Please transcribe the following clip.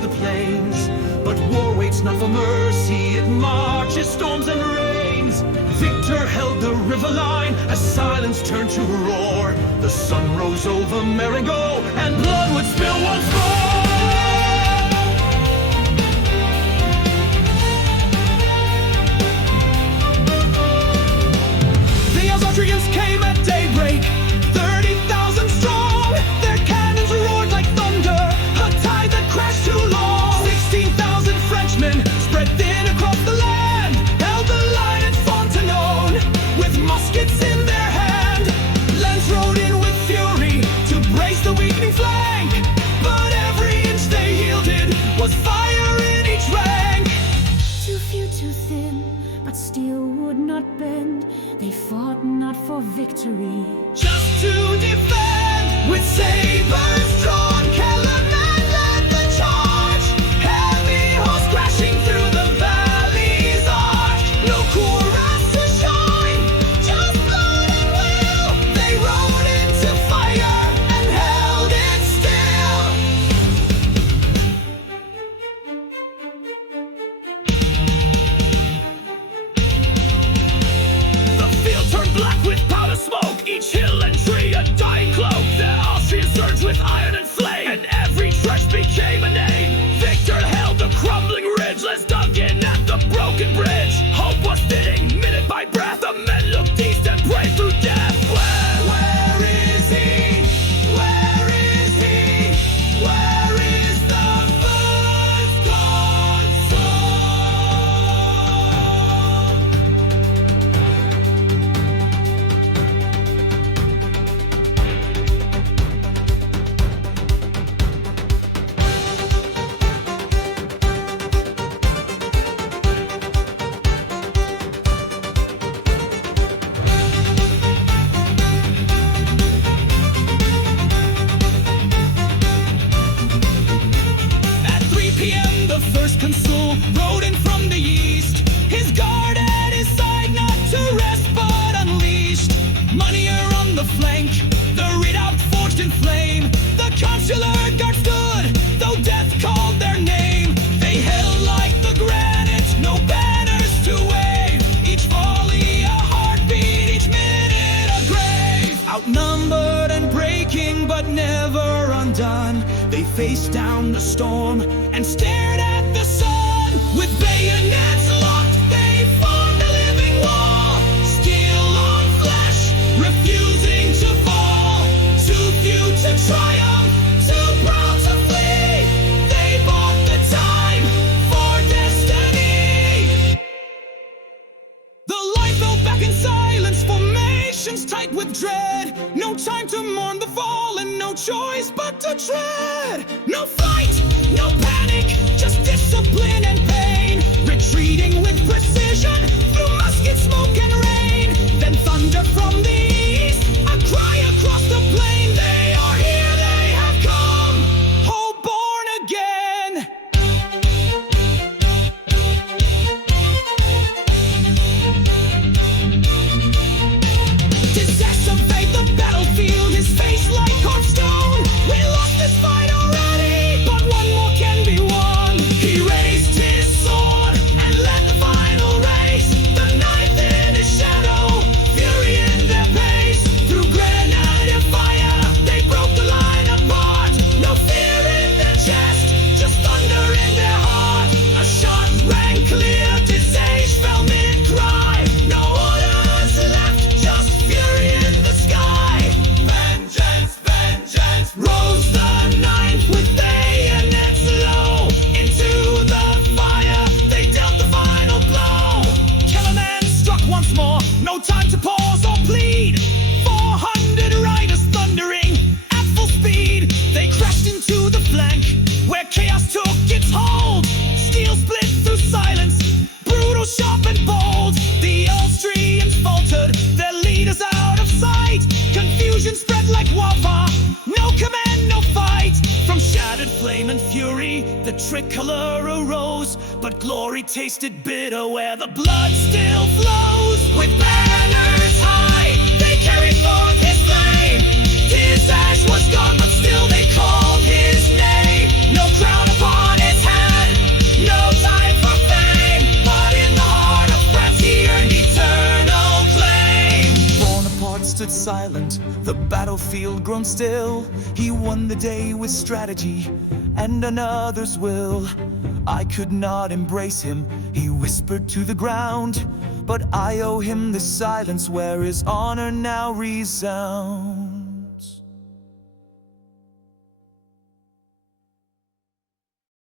to the plains. But war waits not for mercy, it marches storms and rains. Victor held the river line as silence turned to roar. The sun rose over Marengo and blood would spill once more. The Austrians came at daybreak, 30,000 strong. Their cannons roared like thunder, a tide that crashed too long. 16,000 Frenchmen spread thin across the land, held the line at Fontaine with muskets in their hand. Lance rode in with fury to brace the weakening flank, but every inch they yielded was fire in each rank. Too few, too thin, but steel would not bend. They fought not for victory, just to defend. With sabers drawn, Kellerman led the charge. Heavy horse crashing through the valley's arch. No cuirass to shine, just blood and will. They rode into fire and held it still. The field turned black with powder smoke, each hill and tree a dying cloak. The Austrians surged with iron and flame, and every trench became a name. Victor held the crumbling ridge, Les dug in at the broken bridge. Hope was thinning, minute by breath. The men looked east and prayed through death. Where is he? Where is he? Where is the first consul? At 3 p.m. the first consul rode in from the east, his guard at his side, not to rest but unleashed. Money on the flank, the redoubt forged in flame. The consular guard stood, though death called their name. They held like the granite, no banners to wave. Each volley a heartbeat, each minute a grave. Outnumbered and breaking, but never undone, they faced down the storm and stared at the sun. With bayonets locked, they formed a living wall. Steel on flesh, refusing to fall. Too few to triumph, too proud to flee. They bought the time for destiny. The light fell back in silence, formations tight with dread. No time to mourn the fallen, no choice but to tread. No fight, no panic, just discipline and pain. Retreating with precision through musket smoke and rain. Then thunder from the east, a cry across the plain. They are here, they have come, hope born again. Desaix surveyed the battlefield, his face like carved stone. We lost this fight already, but one more can be won. He raised his sword and led the final race. The knife in his shadow, fury in their pace. Through grenade and fire, they broke the line apart. No fear in their chest, just thunder in their heart. A shot rang clear, Desaix fell mid-cry. No orders left, just fury in the sky. Vengeance, vengeance, rose the ninth with bayonets low. Into the fire, they dealt the final blow. Kellerman struck once more, no time to pause or plead. 400 riders thundering at full speed. They crashed into the flank, where chaos took its hold. Steel split through silence, brutal, sharp and bold. The Austrians faltered, their leaders out of sight. Confusion spread like wildfire, no command, no fight. From shattered flame and fury, the tricolor arose. But glory tasted bitter where the blood still flows. With banners high, they carried forth his flame. Desaix was gone, but still they called his name. No crown upon his stood silent, the battlefield grown still. He won the day with strategy and another's will. I could not embrace him, he whispered to the ground, but I owe him the silence where his honor now resounds.